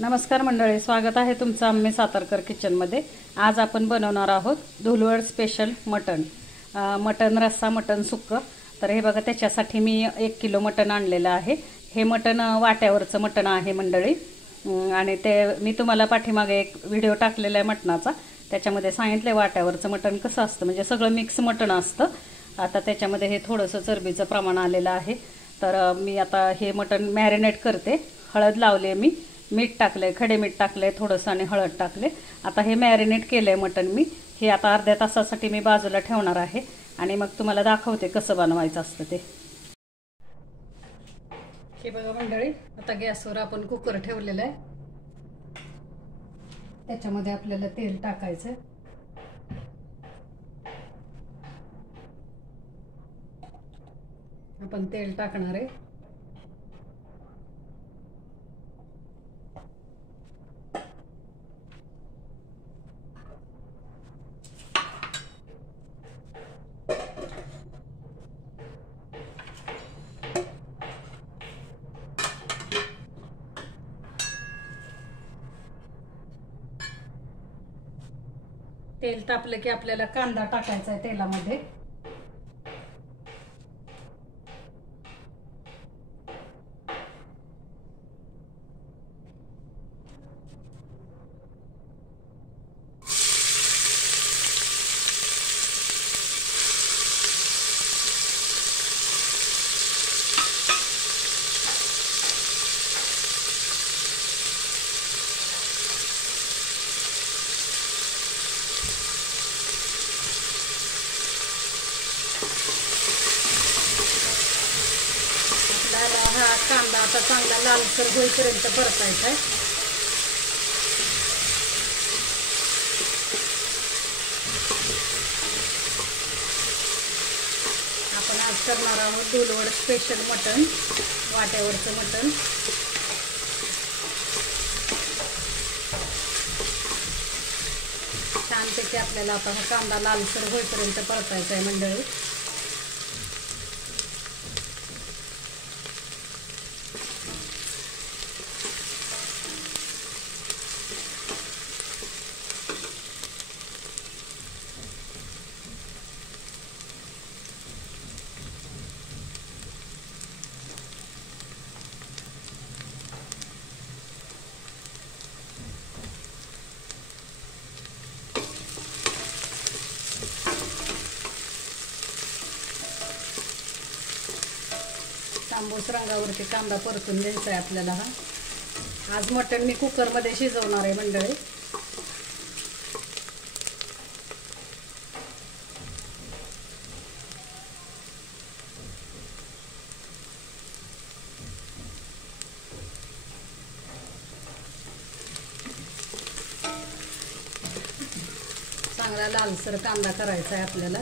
नमस्कार मंडळी, स्वागत आहे तुमचं आम्ही सातारकर किचनमध्ये। आज आपण बनवणार आहोत धुलवड स्पेशल मटण रस्सा, मटण सुक्क। तर हे बघा, त्याच्यासाठी मी 1 किलो मटण आणलेलं आहे। हे मटण वाट्यावरचं मटण आहे मंडळी, आणि ते मी तुम्हाला पाठीमागे एक व्हिडिओ टाकलेला आहे मटणाचा। त्याच्यामध्ये सांगितले वाट्यावरचं मटण कसं असतं, म्हणजे सगळं मिक्स मटण असतं। आता त्याच्यामध्ये हे थोडंसं चरबीचं प्रमाण आलेलं आहे। तर मी आता हे मटण मॅरिनेट करते। हळद लावले, मी मीठ टाकले, खडे मीठ टाकले थोडंसं आणि हळद टाकले। आता हे मॅरिनेट केलंय मटण मी। हे आता अर्ध्या तासासाठी मी बाजूला ठेवणार आहे आणि मग तुम्हाला दाखवते कसं बनवायचं असतं ते। हे बघा मंडळी, आता गॅसवर आपण कुकर ठेवलेला आहे। त्याच्यामध्ये आपल्याला तेल टाकायचं। आपण तेल टाकणार आहे। तेल तापलं की आपल्याला कांदा टाकायचा आहे तेलामध्ये। हा कांदा आता चांगला लालसर होईपर्यंत परतायचा आहे। आपण आज करणार आहोत धुलवड स्पेशल मटण, वाट्यावरचं मटण। छानपैकी आपल्याला आता हा कांदा लालसर होईपर्यंत परतायचा आहे मंडळी। तांबूस रंगावरती कांदा परतून द्यायचा आहे आपल्याला। हा आज मटण मी कुकरमध्ये शिजवणार आहे मंडळी। चांगला लालसर कांदा करायचा आहे आपल्याला।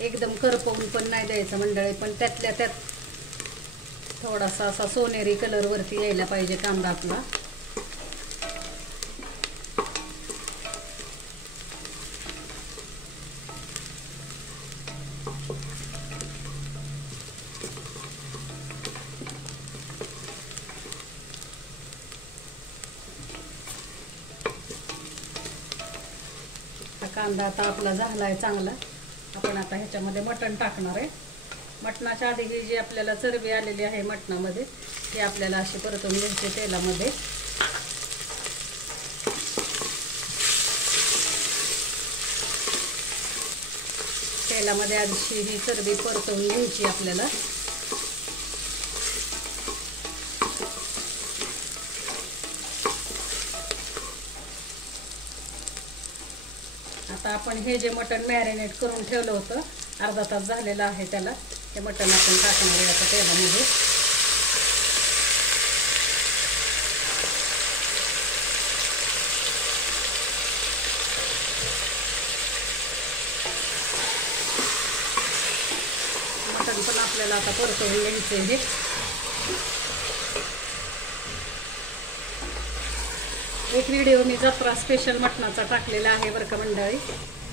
एकदम करपवून पण नाही द्यायचं मंडळी, पण त्यातल्या त्यात थोडासा असा सोनेरी कलर वरती यायला पाहिजे कांदा आपला। कांदा आता आपला झालाय चांगला। आपण आता ह्याच्यामध्ये मटण टाकणार आहे। मटणाच्या आधी ही जी आपल्याला चरबी आलेली आहे मटणामध्ये, ती आपल्याला अशी परतून घ्यायची तेलामध्ये। तेलामध्ये आधी ही चरबी परतवून घ्यायची आपल्याला। आता आपण हे जे मटण मॅरिनेट करून ठेवलं होतं, अर्धा तास झालेला आहे त्याला, ते मटण आपण टाकणार आहे आता तेलामध्ये। मटण पण आपल्याला आता परतवून घ्यायचं आहे। एक व्हिडिओ मी जत्रा स्पेशल मटणाचा टाकलेला आहे बरं का मंडळी।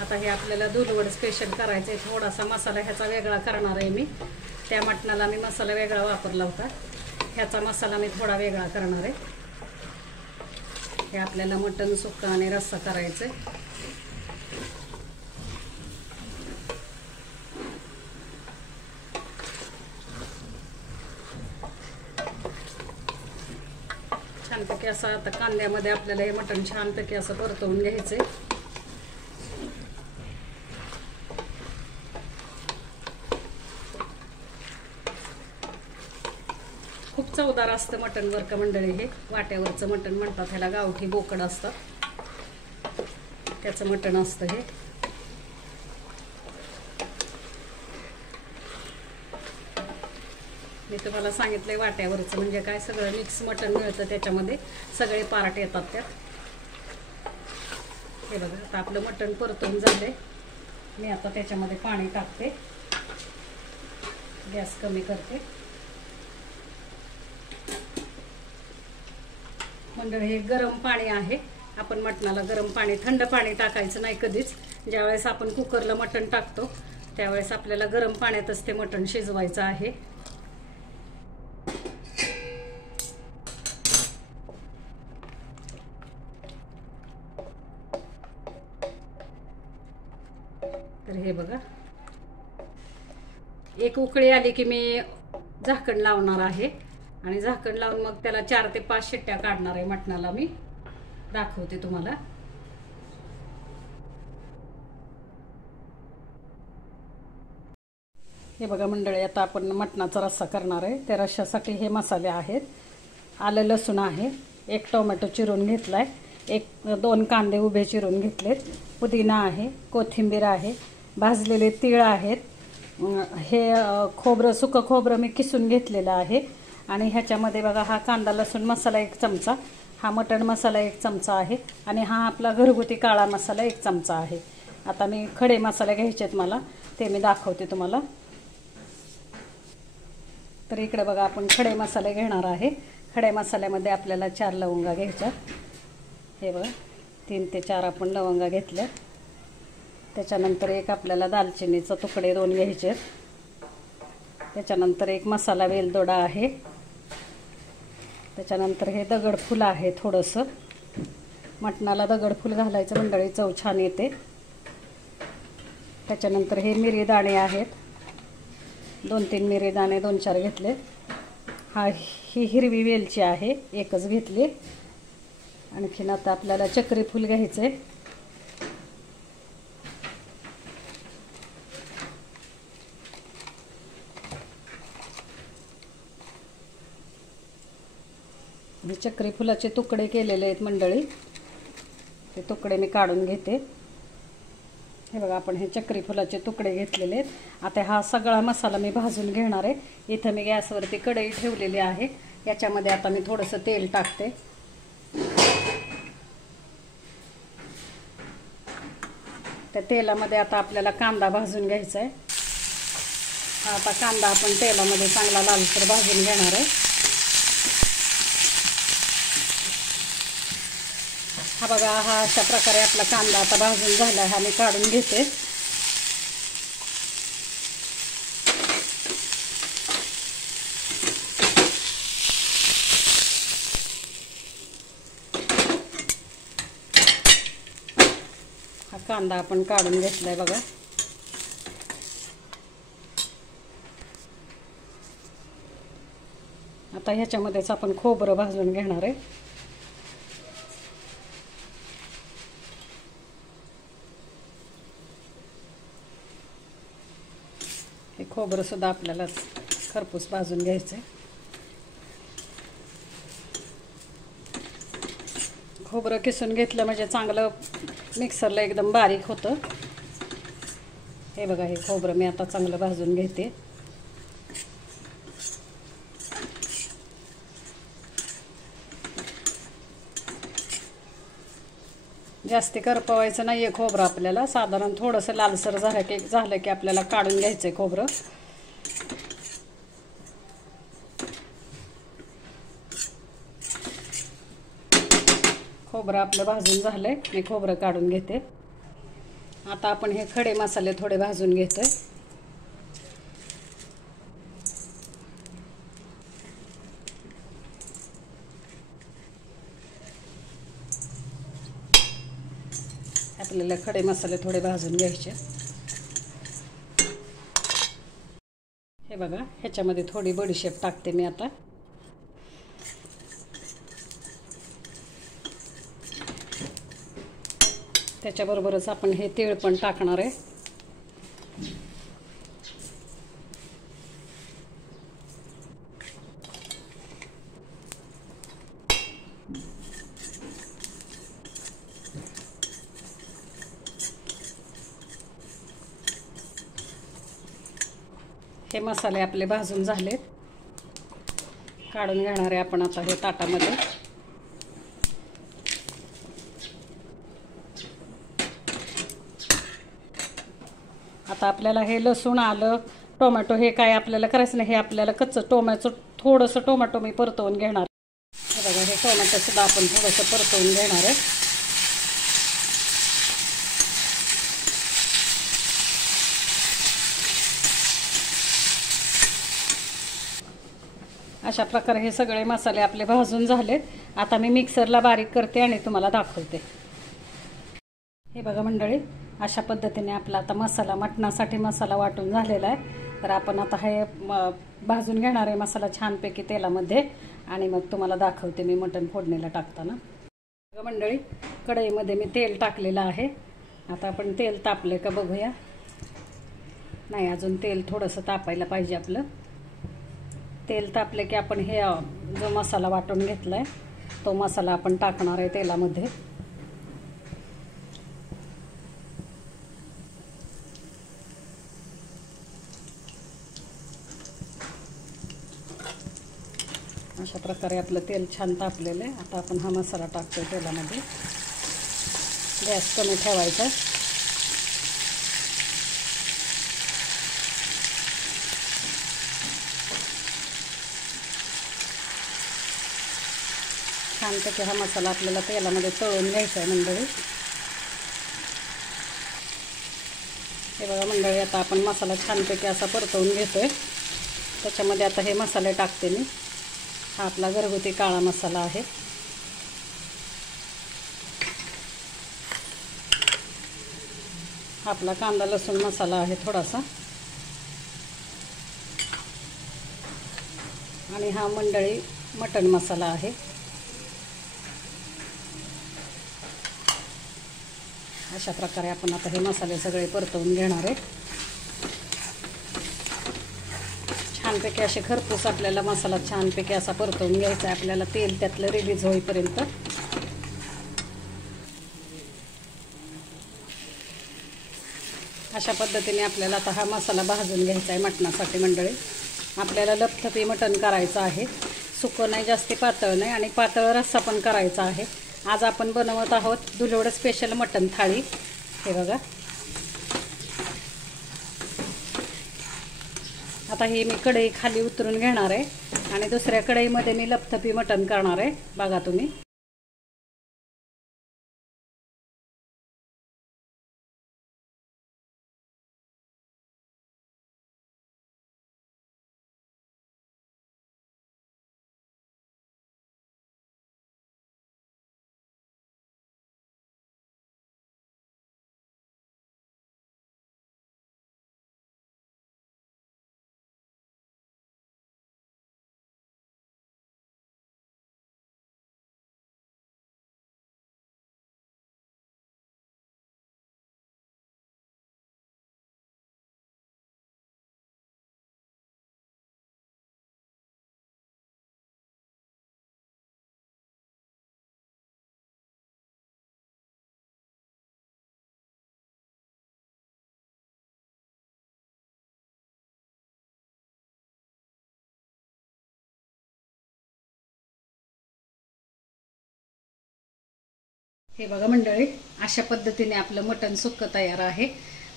आता हे आपल्याला धुलवड स्पेशल करायचं आहे। थोडासा मसाला ह्याचा वेगळा करणार आहे मी। त्या मटणाला मी मसाला वेगळा वापरला होता, ह्याचा मसाला मी थोडा वेगळा करणार आहे। हे आपल्याला मटण सुक्का आणि रस्सा करायचं आहे. छानपैकी असं आता कांद्यामध्ये आपल्याला हे मटण छानपैकी असं परतवून घ्यायचंय. खूप चवदार असतं मटण बरं का मंडळी. हे वाट्यावरचं मटण म्हणतात ह्याला, गावठी बोकड असतात त्याचं मटण असतं हे. मी तुम्हाला सांगितलंय वाट्यावरचं म्हणजे काय, सगळं मिक्स मटण मिळतं त्याच्यामध्ये, सगळे पार्ट येतात त्यात. हे बघा आता आपलं मटण परतून झालंय. मी आता त्याच्यामध्ये पाणी टाकते, गॅस कमी करते. मंडळी हे गरम पाणी आहे. आपण मटणाला गरम पाणी, थंड पाणी टाकायचं नाही कधीच. ज्यावेळेस आपण कुकरला मटण टाकतो त्यावेळेस आपल्याला गरम पाण्यातच ते मटण शिजवायचं आहे. तर हे बघा, एक उकळी आली की मी झाकण लावणार आहे आणि झाकण लावून मग त्याला 4 ते 5 शिट्ट्या काढणार आहे. मटणाला मी दाखवते तुम्हाला. हे बघा मंडळी, आता आपण मटणाचा रस्सा करणार आहे. त्या रश्श्यासाठी हे मसाले आहेत. आलं लसूण आहे, 1 टोमॅटो चिरून घेतलाय, 2 कांदे उभे चिरून घेतलेत, पुदिना आहे, कोथिंबीर आहे, भाजलेले तीळ आहेत, हे खोबरं, सुकं खोबरं मी किसून घेतलेलं आहे. आणि ह्याच्यामध्ये बघा हा कांदा लसूण मसाला 1 चमचा, हा मटण मसाला 1 चमचा आहे आणि हा आपला घरगुती काळा मसाला 1 चमचा आहे. आता मी खडे मसाले घ्यायचे आहेत मला, ते मी दाखवते तुम्हाला. तर इकडे बघा आपण खडे मसाले घेणार आहे. खडे मसाल्यामध्ये आपल्याला 4 लवंगा घ्यायच्या. हे बघा 3 ते 4 आपण लवंगा घेतल्या. त्याच्यानंतर एक आपल्याला दालचिनीचा तुकडे 2 घ्यायचे. त्याच्यानंतर एक मसाला वेलदोडा आहे. त्याच्यानंतर हे दगडफूल आहे थोडंसं. मटणाला दगडफूल घालायचं मंडळी, चव छान येते. त्याच्यानंतर हे मिरी दाणे आहेत, 2-3 मिरी दाणे 2-4 घेतले. ही हिरवी वेलची आहे, 1च घेतली. आणखीन आता आपल्याला चक्री फूल घ्यायचे. हे चक्री फुलाचे तुकडे केलेले आहेत मंडळी, ते तुकडे मी काढून घेते. हे बघा आपण हे चक्री फुलाचे तुकडे घेतलेले आहेत. आता हा सगळा मसाला मी भाजून घेणार आहे. इथं मी गॅसवरती कढई ठेवलेली आहे. याच्यामध्ये आता मी थोडंसं तेल टाकते. त्या तेलामध्ये आता आपल्याला कांदा भाजून घ्यायचा आहे. आता कांदा आपण तेलामध्ये चांगला लालसर भाजून घेणार आहे. हा बघा, हा अशा प्रकारे आपला कांदा आता भाजून झाला, हा मी काढून घेते. हा कांदा आपण काढून घेतलाय बघा. आता ह्याच्यामध्येच आपण खोबरं भाजून घेणार आहे. हे खोबरं सुद्धा आपल्याला खरपूस भाजून घ्यायचं आहे. खोबरं किसून घेतलं म्हणजे चांगलं मिक्सरला एकदम बारीक होतं. हे बघा, हे खोबरं मी आता चांगलं भाजून घेते. जास्ती करपवायचं नाही आहे खोबरं आपल्याला, साधारण थोडंसं लालसर झालं की आपल्याला काढून घ्यायचं आहे खोबरं. खोबरं आपलं भाजून झालंय, मी खोबरं काढून घेते. आता आपण हे खडे मसाले थोडे भाजून घेतोय. असलेले खडे मसाले थोडे भाजून घ्यायचे। हे बघा, ह्याच्यामध्ये थोडी बडीशेप टाकते मी आता। त्याच्याबरोबरच आपण हे तीळ पण टाकणार आहे। हे मसाले आपले भाजून झालेत, काढून घेणार आहे आपण आता हे ताटामध्ये। आता आपल्याला हे लसूण, आलं, टोमॅटो हे काय आपल्याला करायचं नाही, हे आपल्याला कच्चं थोडंसं टोमॅटो मी परतवून घेणार। हे बघा, हे टोमॅटो सुद्धा आपण थोडंसं परतवून घेणार आहे। अशा प्रकारे हे सगळे मसाले आपले भाजून झालेत। आता मी मिक्सरला बारीक करते आणि तुम्हाला दाखवते। हे बघा मंडळी, अशा पद्धतीने आपला आता मसाला, मटणासाठी मसाला वाटून झालेला आहे। तर आपण आता हे भाजून घेणार आहे मसाला छानपैकी तेलामध्ये, आणि मग तुम्हाला दाखवते मी मटण फोडणीला टाकताना। बघा मंडळी, कढईमध्ये मी तेल टाकलेलं आहे। आता आपण तेल तापले का बघूया। नाही, अजून तेल थोडंसं तापायला पाहिजे आपलं। तेल तापले की आपण हे जो मसाला वाटून घेतलाय तो मसाला आपण टाकणार आहे तेलामध्ये। अशा प्रकारे आपलं तेल छान तापलेलं आहे। आता आपण हा मसाला टाकतोय तेलामध्ये। गॅस कमी ठेवायचा। छानपैकी हा मसाला आपल्याला तेलामध्ये तळून घ्यायचा आहे मंडळी। हे बघा मंडळी, आता आपण मसाला छानपैकी असा परतवून घेतोय। त्याच्यामध्ये आता हे मसाले टाकते मी। हा आपला घरगुती काळा मसाला आहे। हा आपला कांदा लसूण मसाला आहे थोडासा, आणि हा मंडळी मटण मसाला आहे। अशा प्रकारे आपण आता हे मसाले सगळे परतवून घेणार आहे। छानपैकी असे खरपूस आपल्याला मसाला छानपैकी असा परतवून घ्यायचा आहे आपल्याला, तेल त्यातलं रिलीज होईपर्यंत। अशा पद्धतीने आपल्याला आता हा मसाला भाजून घ्यायचा आहे मटणासाठी मंडळी। आपल्याला लपथपी मटण करायचं आहे, सुकं नाही, जास्ती पातळ नाही, आणि पातळ रस्सा पण करायचा आहे। आज आपण बनवत आहोत धुलोड स्पेशल मटण थाळी। हे बघा, आता ही मी कढई खाली उतरून घेणार आहे आणि दुसऱ्या कढईमध्ये मी लपथपी मटण करणार आहे। बघा तुम्ही। हे बघा मंडळी, अशा पद्धतीने आपलं मटण सुक्क तयार आहे।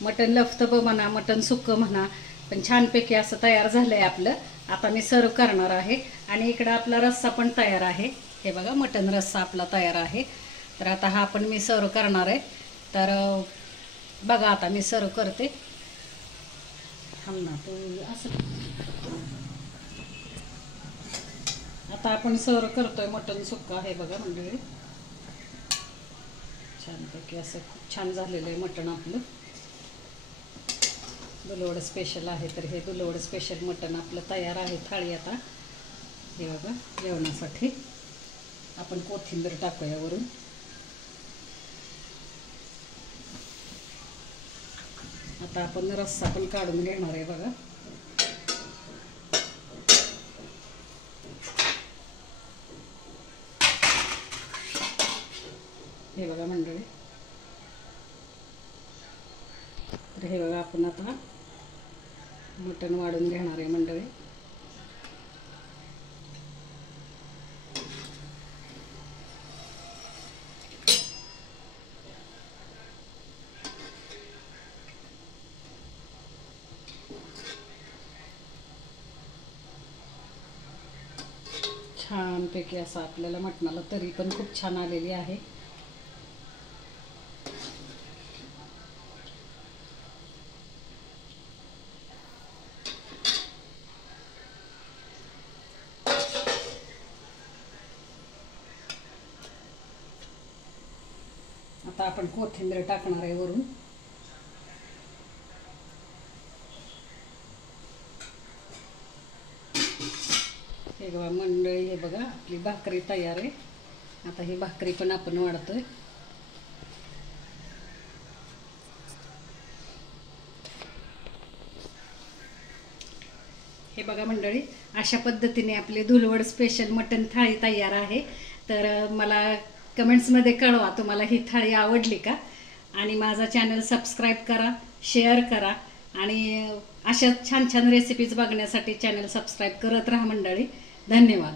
मटण लफतब म्हणा, मटण सुक्क म्हणा, पण छानपैकी असं तयार झालंय आपलं। आता मी सर्व करणार आहे, आणि इकडं आपला रस्सा पण तयार आहे। हे बघा, मटण रस्सा आपला तयार आहे। तर आता हा पण मी सर्व करणार आहे। तर बघा, आता मी सर्व करते। आता आपण सर्व करतोय मटण सुक्का। हे बघा मंडळी, छानपैकी असं खूप छान झालेलं आहे मटण आपलं. दुलवड स्पेशल आहे. तर हे दुलवड स्पेशल मटण आपलं तयार आहे. थाळी आता हे बघा जेवणासाठी. आपण कोथिंबीर टाकूया वरून. आता आपण रस्सा पण काढून घेणार आहे बघा. हे बघा मंडळी. तर हे बघा आपण आता मटण वाढून घेणार आहे मंडळी. छानपैकी असं आपल्याला मटणाला तरी पण खूप छान आलेली आहे. आता आपण कोथिंबीर टाकणार आहे वरून. हे बघा मंडळी, हे बघा आपली भाकरी तयार आहे. आता ही भाकरी पण आपण वाढतोय. हे बघा मंडळी, अशा पद्धतीने आपली धुलवड स्पेशल मटण थाळी तयार आहे. तर मला कमेंट्समध्ये कळवा तुम्हाला ही थाळी आवडली का. आणि माझा चॅनल सबस्क्राईब करा, शेअर करा आणि अशा छान छान रेसिपीज बघण्यासाठी चॅनल सबस्क्राईब करत राहा मंडळी. धन्यवाद.